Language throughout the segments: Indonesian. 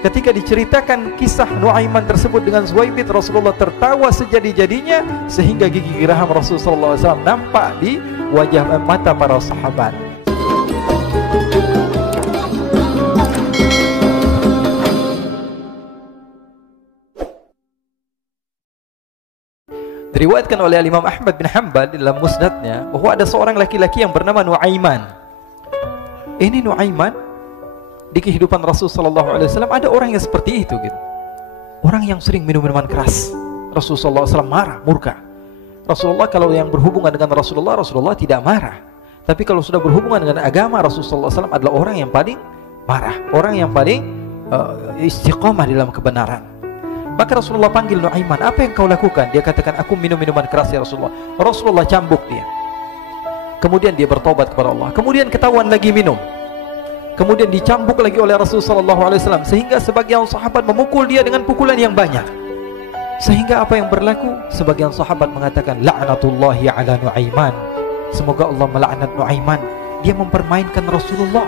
Ketika diceritakan kisah Nuaiman tersebut dengan Zuhaibit, Rasulullah tertawa sejadi-jadinya sehingga gigi geraham Rasulullah SAW nampak di wajah mata para sahabat. Diriwayatkan oleh Imam Ahmad bin Hanbal dalam musnadnya bahwa ada seorang laki-laki yang bernama Nuaiman. Ini Nuaiman, di kehidupan Rasulullah SAW ada orang yang seperti itu gitu. Orang yang sering minum minuman keras. Rasulullah SAW marah, murka. Rasulullah kalau yang berhubungan dengan Rasulullah tidak marah. Tapi kalau sudah berhubungan dengan agama, Rasulullah SAW adalah orang yang paling marah, orang yang paling istiqamah dalam kebenaran. Maka Rasulullah panggil Nuaiman, apa yang kau lakukan? Dia katakan, aku minum minuman keras ya Rasulullah. Rasulullah cambuk dia. Kemudian dia bertobat kepada Allah. Kemudian ketahuan lagi minum. Kemudian dicambuk lagi oleh Rasulullah SAW, sehingga sebagian sahabat memukul dia dengan pukulan yang banyak. Sehingga apa yang berlaku? Sebagian sahabat mengatakan, la'natullahi ala Nuaiman, semoga Allah melaknat Nuaiman. Dia mempermainkan Rasulullah.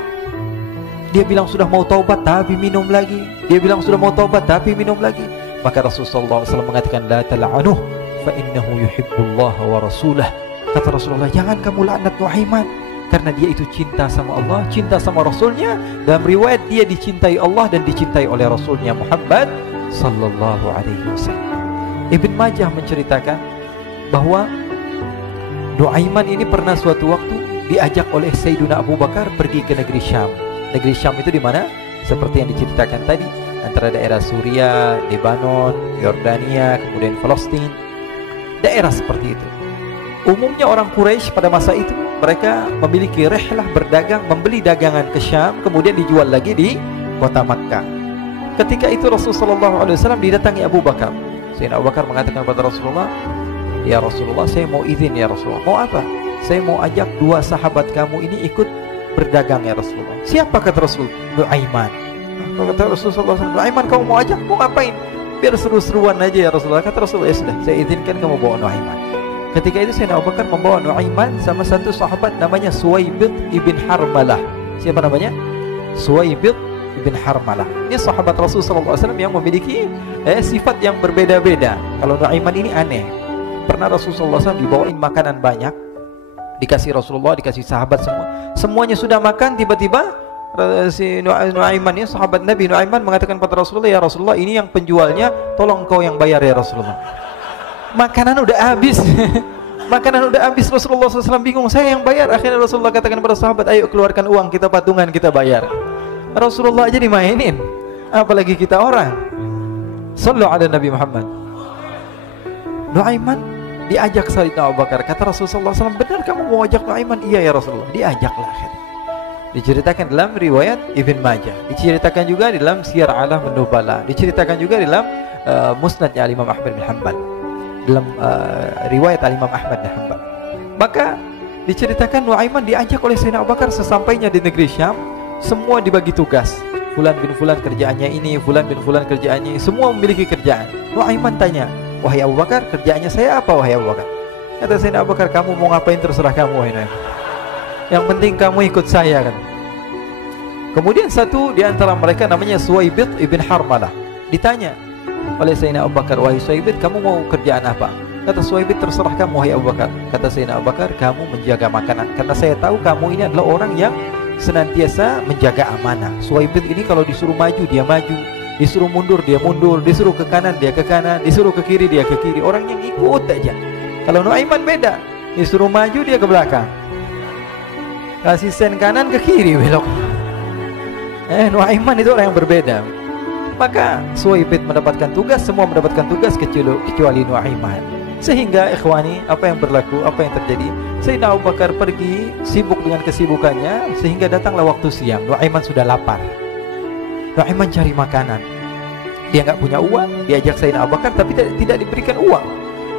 Dia bilang sudah mau taubat tapi minum lagi. Dia bilang sudah mau taubat tapi minum lagi. Maka Rasulullah SAW mengatakan, la tal'anuh fa innahu yuhibbullah wa rasulah. Kata Rasulullah, jangan kamu laknat Nuaiman, karena dia itu cinta sama Allah, cinta sama Rasulnya. Dalam riwayat dia dicintai Allah dan dicintai oleh Rasulnya Muhammad sallallahu alaihi wasallam. Ibn Majah menceritakan bahwa Nuaiman ini pernah suatu waktu diajak oleh Sayyidina Abu Bakar pergi ke negeri Syam. Negeri Syam itu di mana? Seperti yang diceritakan tadi, antara daerah Suriah, Lebanon, Yordania, kemudian Palestina. Daerah seperti itu. Umumnya orang Quraisy pada masa itu mereka memiliki rihlah berdagang, membeli dagangan ke Syam, kemudian dijual lagi di kota Makkah. Ketika itu Rasulullah SAW didatangi Abu Bakar. Sayyidina Abu Bakar mengatakan kepada Rasulullah, ya Rasulullah, saya mau izin ya Rasulullah. Mau apa? Saya mau ajak dua sahabat kamu ini ikut berdagang ya Rasulullah. Siapa kata Rasul? Nuaiman. Kata Rasulullah SAW, Nuaiman kamu mau ajak? Mau ngapain? Biar seru-seruan aja ya Rasulullah. Kata Rasulullah, ya sudah, saya izinkan kamu bawa Nuaiman. Ketika itu Sayyidina Abu Bakar membawa Nuaiman sama satu sahabat namanya Suwaibit ibn Harmalah. Siapa namanya? Suwaibit ibn Harmalah. Ini sahabat Rasulullah SAW yang memiliki sifat yang berbeda-beda. Kalau Nuaiman ini aneh. Pernah Rasulullah SAW dibawain makanan banyak, dikasih Rasulullah, dikasih sahabat semua. Semuanya sudah makan, tiba-tiba si Nuaiman ini, sahabat Nabi Nuaiman mengatakan kepada Rasulullah, ya Rasulullah, ini yang penjualnya, tolong kau yang bayar ya Rasulullah. Makanan udah habis. Makanan udah habis. Rasulullah SAW bingung, saya yang bayar. Akhirnya Rasulullah katakan kepada sahabat, ayo keluarkan uang, kita patungan, kita bayar. Rasulullah aja dimainin, apalagi kita orang. Sallu ala Nabi Muhammad. Nuaiman diajak Sayyidina Abu Bakar. Kata Rasulullah SAW, benar kamu mau ajak Nuaiman? Iya ya Rasulullah. Diajaklah akhirnya. Diceritakan dalam riwayat Ibn Majah, diceritakan juga dalam Siyar A'lam An-Nubala, diceritakan juga dalam musnadnya Imam Ahmad bin Hanbal, dalam riwayat Imam Ahmad bin Hanbal. Maka diceritakan Nuaiman diajak oleh Sayyidina Abu Bakar. Sesampainya di negeri Syam, semua dibagi tugas. Fulan bin Fulan kerjaannya ini, Fulan bin Fulan kerjaannya ini, semua memiliki kerjaan. Nuaiman tanya, wahai Abu Bakar, kerjaannya saya apa wahai Abu Bakar? Kata Sayyidina Abu Bakar, kamu mau ngapain terserah kamu wahai Nuaiman. Yang penting kamu ikut saya kan. Kemudian satu di antara mereka namanya Suwaibit ibn Harmalah ditanya oleh Sayyidina Abu Bakar, wahai Suwaibit, kamu mau kerjaan apa? Kata Suwaibit, terserah kamu wahai Abu Bakar. Kata Sayyidina Abu Bakar, kamu menjaga makanan, karena saya tahu kamu ini adalah orang yang senantiasa menjaga amanah. Suwaibit ini kalau disuruh maju dia maju, disuruh mundur dia mundur, disuruh ke kanan dia ke kanan, disuruh ke kiri dia ke kiri. Orang yang ikut aja. Kalau Nuaiman beda, disuruh maju dia ke belakang, kasih sen kanan ke kiri belok. Nuaiman itu orang yang berbeda. Maka Suwaibit mendapatkan tugas, semua mendapatkan tugas kecuali Nuaiman. Sehingga ikhwani, apa yang berlaku, apa yang terjadi? Sayyidina Abu Bakar pergi sibuk dengan kesibukannya, sehingga datanglah waktu siang. Nuaiman sudah lapar. Nuaiman cari makanan. Dia nggak punya uang, diajak Sayyidina Abu Bakar tapi tidak diberikan uang.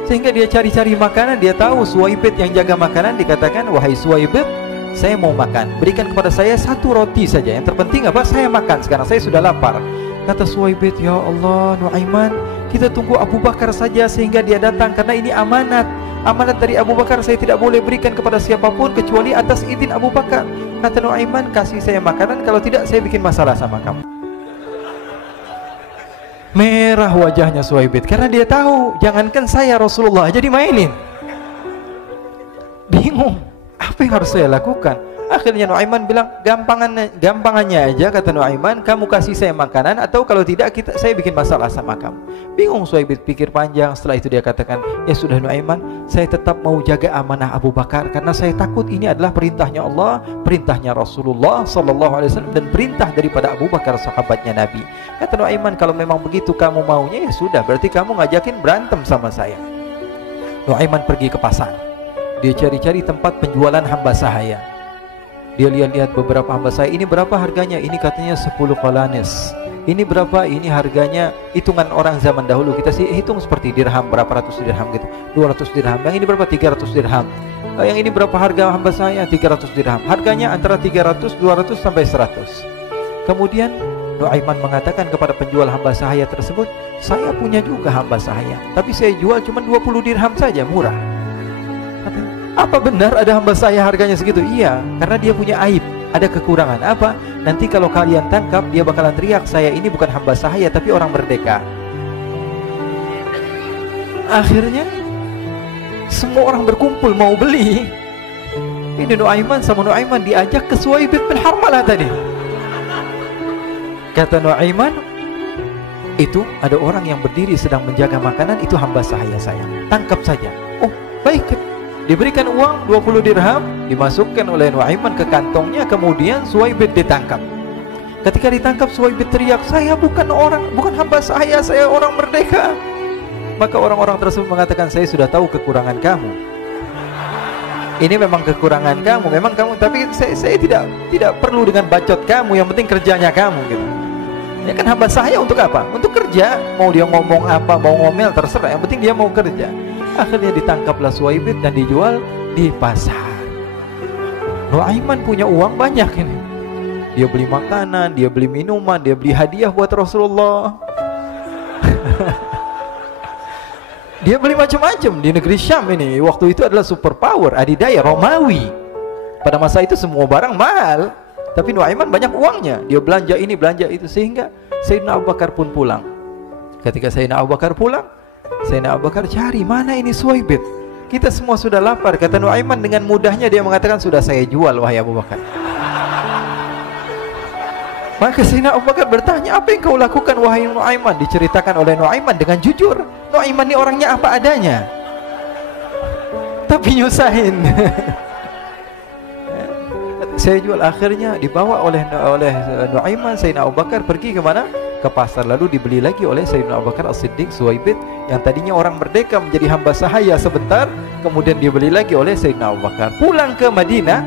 Sehingga dia cari-cari makanan. Dia tahu Suwaibit yang jaga makanan, dikatakan, wahai Suwaibit, saya mau makan, berikan kepada saya satu roti saja. Yang terpenting apa? Saya makan sekarang, saya sudah lapar. Kata Suwaibit, ya Allah Nuaiman, kita tunggu Abu Bakar saja sehingga dia datang, karena ini amanat. Amanat dari Abu Bakar, saya tidak boleh berikan kepada siapapun kecuali atas izin Abu Bakar. Kata Nuaiman, kasih saya makanan, kalau tidak saya bikin masalah sama kamu. Merah wajahnya Suwaibid karena dia tahu jangankan saya, Rasulullah aja dimainin. Bingung, apa yang harus saya lakukan? Akhirnya Nuaiman bilang, gampangannya aja, kata Nuaiman, kamu kasih saya makanan, atau kalau tidak saya bikin masalah sama kamu. Bingung Suwaibid, pikir panjang. Setelah itu dia katakan, ya sudah Nuaiman, saya tetap mau jaga amanah Abu Bakar karena saya takut ini adalah perintahnya Allah, perintahnya Rasulullah sallallahu alaihi wasallam, dan perintah daripada Abu Bakar sahabatnya Nabi. Kata Nuaiman, kalau memang begitu kamu maunya, ya sudah, berarti kamu ngajakin berantem sama saya. Nuaiman pergi ke pasar. Dia cari-cari tempat penjualan hamba sahaya. Dia lihat-lihat beberapa hamba sahaya. Ini berapa harganya? Ini katanya 10 qalanis. Ini berapa? Ini harganya hitungan orang zaman dahulu. Kita sih hitung seperti dirham, berapa ratus dirham gitu. 200 dirham. Yang ini berapa? 300 dirham. Yang ini berapa harga hamba sahaya? 300 dirham. Harganya antara 300, 200 sampai 100. Kemudian Nuaiman mengatakan kepada penjual hamba sahaya tersebut, saya punya juga hamba sahaya, tapi saya jual cuma 20 dirham saja, murah. Apa benar ada hamba saya harganya segitu? Iya, karena dia punya aib, ada kekurangan. Apa? Nanti kalau kalian tangkap, dia bakalan teriak, saya ini bukan hamba sahaya tapi orang merdeka. Akhirnya semua orang berkumpul mau beli. Ini Nuaiman sama Nuaiman diajak ke Suwaibid bin Harmalah tadi. Kata Nuaiman, itu ada orang yang berdiri sedang menjaga makanan, itu hamba sahaya saya, tangkap saja. Oh baik. Diberikan uang 20 dirham, dimasukkan oleh Nuaiman ke kantongnya, kemudian Suwaibid ditangkap. Ketika ditangkap, Suwaibid teriak, saya bukan hamba saya orang merdeka. Maka orang-orang tersebut mengatakan, saya sudah tahu kekurangan kamu. Ini memang kekurangan kamu, memang kamu, tapi saya tidak perlu dengan bacot kamu, yang penting kerjanya kamu gitu. Ya kan hamba saya untuk apa? Untuk kerja. Mau dia ngomong apa, mau ngomel terserah, yang penting dia mau kerja. Akhirnya ditangkaplah Suwaibid dan dijual di pasar. Nuaiman punya uang banyak ini. Dia beli makanan, dia beli minuman, dia beli hadiah buat Rasulullah. Dia beli macam-macam di negeri Syam ini. Waktu itu adalah superpower, adidaya Romawi. Pada masa itu semua barang mahal, tapi Nuaiman banyak uangnya. Dia belanja ini, belanja itu, sehingga Sayyidina Abu Bakar pun pulang. Ketika Sayyidina Abu Bakar pulang, Sayyidina Abu Bakar cari, mana ini Suwaibid? Kita semua sudah lapar. Kata Nuaiman dengan mudahnya dia mengatakan, sudah saya jual wahai Abu Bakar. Maka Sayyidina Abu Bakar bertanya, apa yang kau lakukan wahai Nuaiman? Diceritakan oleh Nuaiman dengan jujur. Nuaiman ini orangnya apa adanya, tapi nyusahin. Saya jual. Akhirnya dibawa oleh Nuaiman, Sayyidina Abu Bakar pergi ke mana? Ke pasar, lalu dibeli lagi oleh Sayyidina Abu Bakar As-Siddiq. Suwaibid yang tadinya orang merdeka menjadi hamba sahaya sebentar, kemudian dibeli lagi oleh Sayyidina Abu Bakar. Pulang ke Madinah,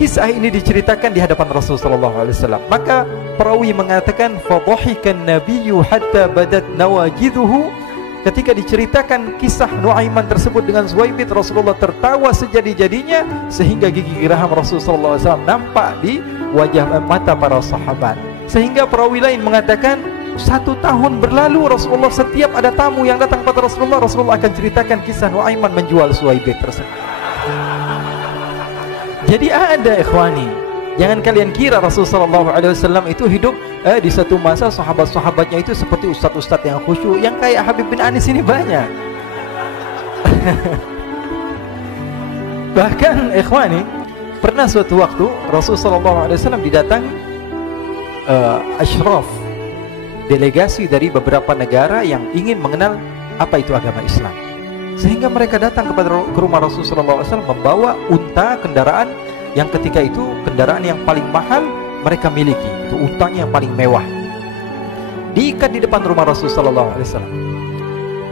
kisah ini diceritakan di hadapan Rasulullah SAW. Maka perawi mengatakan, fadhahikan nabiyyu hatta badat nawajidhuhu. Ketika diceritakan kisah Nuaiman tersebut dengan Suwaibid, Rasulullah tertawa sejadi-jadinya sehingga gigi geraham Rasulullah SAW nampak di wajah mata para sahabat. Sehingga perawi lain mengatakan, 1 tahun berlalu Rasulullah, setiap ada tamu yang datang pada Rasulullah, Rasulullah akan ceritakan kisah Nuaiman menjual Suwaibid tersebut. Jadi ada ikhwani, jangan kalian kira Rasulullah SAW itu hidup di satu masa sahabat-sahabatnya itu seperti ustadz-ustadz yang khusyuk, yang kayak Habib bin Anis ini banyak. Bahkan ikhwani, pernah suatu waktu Rasulullah SAW didatangi asyraf, delegasi dari beberapa negara yang ingin mengenal apa itu agama Islam. Sehingga mereka datang ke rumah Rasulullah SAW membawa unta, kendaraan yang ketika itu kendaraan yang paling mahal mereka miliki. Itu untanya yang paling mewah. Diikat di depan rumah Rasulullah SAW.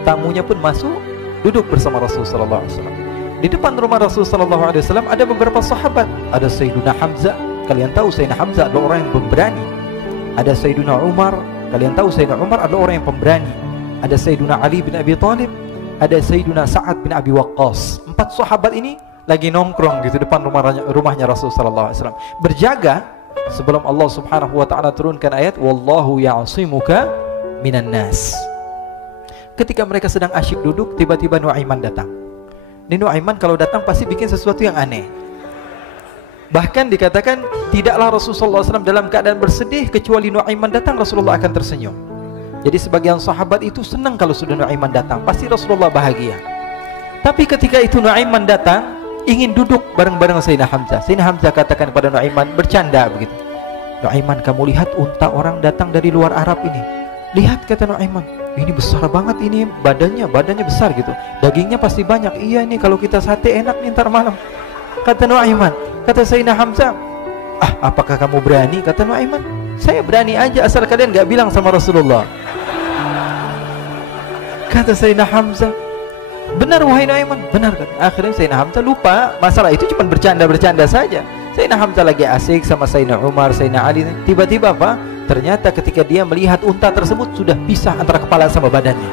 Tamunya pun masuk, duduk bersama Rasulullah SAW. Di depan rumah Rasulullah SAW ada beberapa sahabat. Ada Sayyiduna Hamzah. Kalian tahu Sayyidina Hamzah adalah orang yang pemberani. Ada Sayyiduna Umar. Kalian tahu Sayyidina Umar adalah orang yang pemberani. Ada Sayyiduna Ali bin Abi Thalib. Ada Sayyiduna Sa'ad bin Abi Waqqas. 4 sahabat ini lagi nongkrong gitu depan rumahnya Rasulullah SAW, berjaga sebelum Allah Subhanahu wa taala turunkan ayat wallahu ya'simuka minan nas. Ketika mereka sedang asyik duduk, tiba-tiba Nuaiman datang. Ini Nuaiman kalau datang pasti bikin sesuatu yang aneh. Bahkan dikatakan tidaklah Rasulullah SAW dalam keadaan bersedih, kecuali Nuaiman datang Rasulullah akan tersenyum. Jadi sebagian sahabat itu senang kalau sudah Nuaiman datang, pasti Rasulullah bahagia. Tapi ketika itu Nuaiman datang, ingin duduk bareng-bareng Sayyidina Hamzah. Sayyidina Hamzah katakan kepada Nuaiman, bercanda begitu, Nuaiman, kamu lihat unta orang datang dari luar Arab ini. Lihat, kata Nuaiman, ini besar banget ini, badannya besar gitu, dagingnya pasti banyak. Iya, ini kalau kita sate enak nih ntar malam, kata Nuaiman. Kata Sayyidina Hamzah, apakah kamu berani? Kata Nuaiman, saya berani aja asal kalian gak bilang sama Rasulullah. Kata Sayyidina Hamzah, benar wahai Nuaiman, benar kan? Akhirnya Sayyidina Hamzah lupa masalah itu, cuma bercanda-bercanda saja. Sayyidina Hamzah lagi asik sama Sayyidina Umar, Sayyidina Ali. Tiba-tiba apa? Ternyata ketika dia melihat unta tersebut sudah pisah antara kepala sama badannya.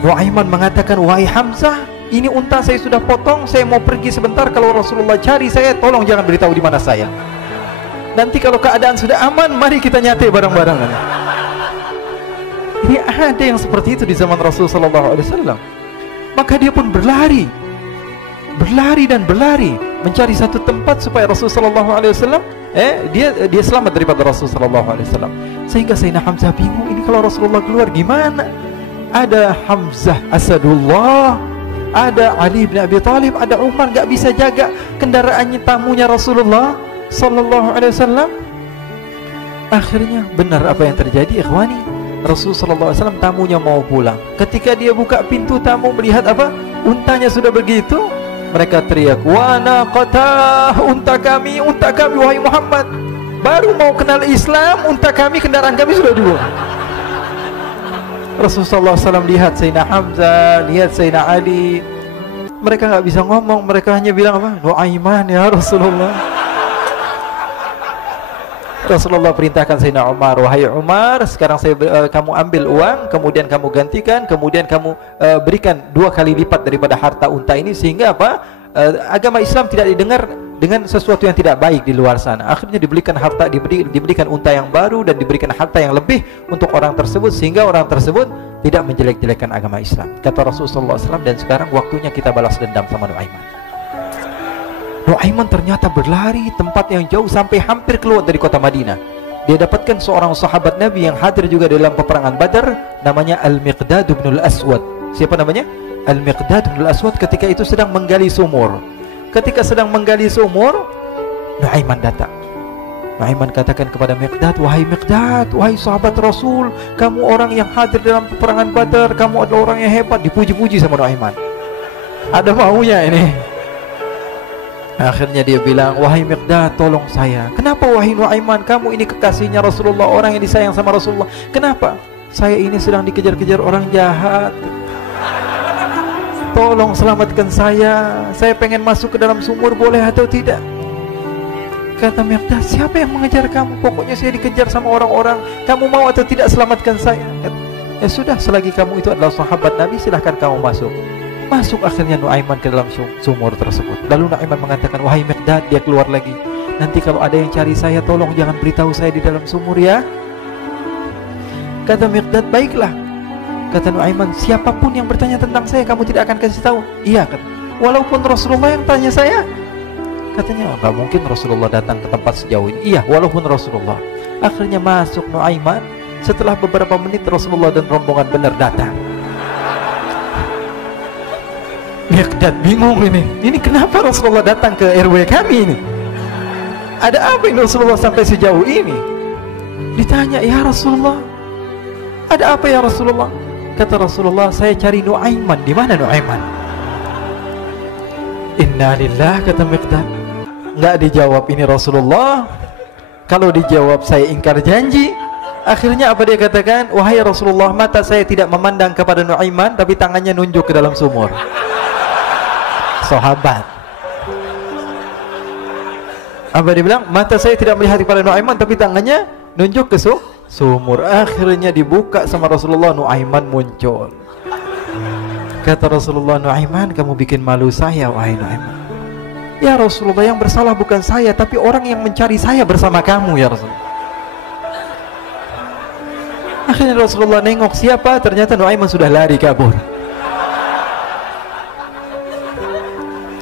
Nuaiman mengatakan, wahai Hamzah, ini unta saya sudah potong, saya mau pergi sebentar. Kalau Rasulullah cari saya, tolong jangan beritahu di mana saya. Nanti kalau keadaan sudah aman, mari kita nyate bareng-bareng. Ini ada yang seperti itu di zaman Rasulullah SAW. Maka dia pun berlari dan berlari mencari satu tempat supaya Rasulullah SAW dia selamat daripada Rasulullah SAW. Sehingga Sayyidina Hamzah bingung, ini kalau Rasulullah keluar gimana? Ada Hamzah Asadullah, ada Ali bin Abi Thalib, ada Umar, gak bisa jaga kendaraannya, tamunya Rasulullah Sallallahu Alaihi Wasallam. Akhirnya benar apa yang terjadi, ikhwani. Rasulullah SAW tamunya mau pulang. Ketika dia buka pintu, tamu melihat apa? Untanya sudah begitu. Mereka teriak, wa naqatah, unta kami wahai Muhammad. Baru mau kenal Islam, unta kami, kendaraan kami sudah dibuang. Rasulullah SAW lihat Sayyidina Hamzah, lihat Sayyidina Ali. Mereka nggak bisa ngomong, mereka hanya bilang apa? Nuaiman ya Rasulullah. Rasulullah perintahkan Sayyidina Umar, wahai Umar, sekarang kamu ambil uang, kemudian kamu gantikan, kemudian kamu berikan 2 kali lipat daripada harta unta ini, sehingga apa? Agama Islam tidak didengar dengan sesuatu yang tidak baik di luar sana. Akhirnya diberikan harta, diberikan unta yang baru dan diberikan harta yang lebih untuk orang tersebut, sehingga orang tersebut tidak menjelek-jelekan agama Islam. Kata Rasulullah SAW, dan sekarang waktunya kita balas dendam sama Nuaiman. Nuaiman ternyata berlari tempat yang jauh sampai hampir keluar dari kota Madinah. Dia dapatkan seorang sahabat Nabi yang hadir juga dalam peperangan Badar, namanya Al-Miqdad bin Al-Aswad. Siapa namanya? Al-Miqdad bin Al-Aswad ketika itu sedang menggali sumur. Ketika sedang menggali sumur, Nuaiman datang. Nuaiman katakan kepada Miqdad, wahai Miqdad, wahai sahabat Rasul, kamu orang yang hadir dalam peperangan Badar, kamu adalah orang yang hebat. Dipuji-puji sama Nuaiman. Ada maunya ini. Akhirnya dia bilang, wahai Miqdad, tolong saya. Kenapa wahai Nuaiman? Kamu ini kekasihnya Rasulullah, orang yang disayang sama Rasulullah. Kenapa? Saya ini sedang dikejar-kejar orang jahat. Tolong selamatkan saya. Saya pengen masuk ke dalam sumur, boleh atau tidak? Kata Miqdad, siapa yang mengejar kamu? Pokoknya saya dikejar sama orang-orang. Kamu mau atau tidak selamatkan saya? Ya sudah, selagi kamu itu adalah sahabat Nabi, silahkan kamu masuk. Masuk akhirnya Nuaiman ke dalam sumur tersebut. Lalu Nuaiman mengatakan, wahai Miqdad, dia keluar lagi. Nanti kalau ada yang cari saya, tolong jangan beritahu saya di dalam sumur ya. Kata Miqdad, baiklah. Kata Nuaiman, siapapun yang bertanya tentang saya, kamu tidak akan kasih tahu? Iya, kata. Walaupun Rasulullah yang tanya saya? Katanya, enggak mungkin Rasulullah datang ke tempat sejauh ini. Iya, walaupun Rasulullah. Akhirnya masuk Nuaiman. Setelah beberapa menit, Rasulullah dan rombongan benar datang. Miqdad bingung ini. Ini kenapa Rasulullah datang ke RW kami ini? Ada apa ini Rasulullah sampai sejauh ini? Ditanya, ya Rasulullah, ada apa ya Rasulullah? Kata Rasulullah, saya cari Nuaiman. Di mana Nuaiman? Innalillah, kata Miqdad. Nggak dijawab ini Rasulullah. Kalau dijawab saya ingkar janji. Akhirnya apa dia katakan? Wahai Rasulullah, mata saya tidak memandang kepada Nuaiman, tapi tangannya nunjuk ke dalam sumur. Sahabat. Apa dia bilang? Mata saya tidak melihat kepada Nuaiman, tapi tangannya nunjuk ke sumur. Akhirnya dibuka sama Rasulullah, Nuaiman muncul. Kata Rasulullah, Nuaiman, kamu bikin malu saya, wahai Nuaiman. Ya Rasulullah, yang bersalah bukan saya, tapi orang yang mencari saya bersama kamu ya Rasulullah. Akhirnya Rasulullah nengok, siapa? Ternyata Nuaiman sudah lari kabur.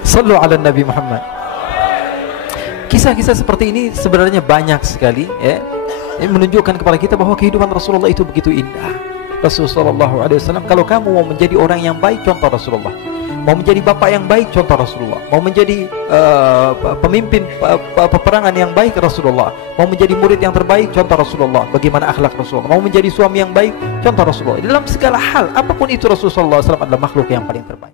Sallu ala Nabi Muhammad. Kisah-kisah seperti ini sebenarnya banyak sekali ya. Ini menunjukkan kepada kita bahwa kehidupan Rasulullah itu begitu indah. Rasulullah SAW, kalau kamu mau menjadi orang yang baik, contoh Rasulullah. Mau menjadi bapak yang baik, contoh Rasulullah. Mau menjadi pemimpin peperangan yang baik, Rasulullah. Mau menjadi murid yang terbaik, contoh Rasulullah. Bagaimana akhlak Rasulullah. Mau menjadi suami yang baik, contoh Rasulullah. Dalam segala hal, apapun itu, Rasulullah SAW adalah makhluk yang paling terbaik.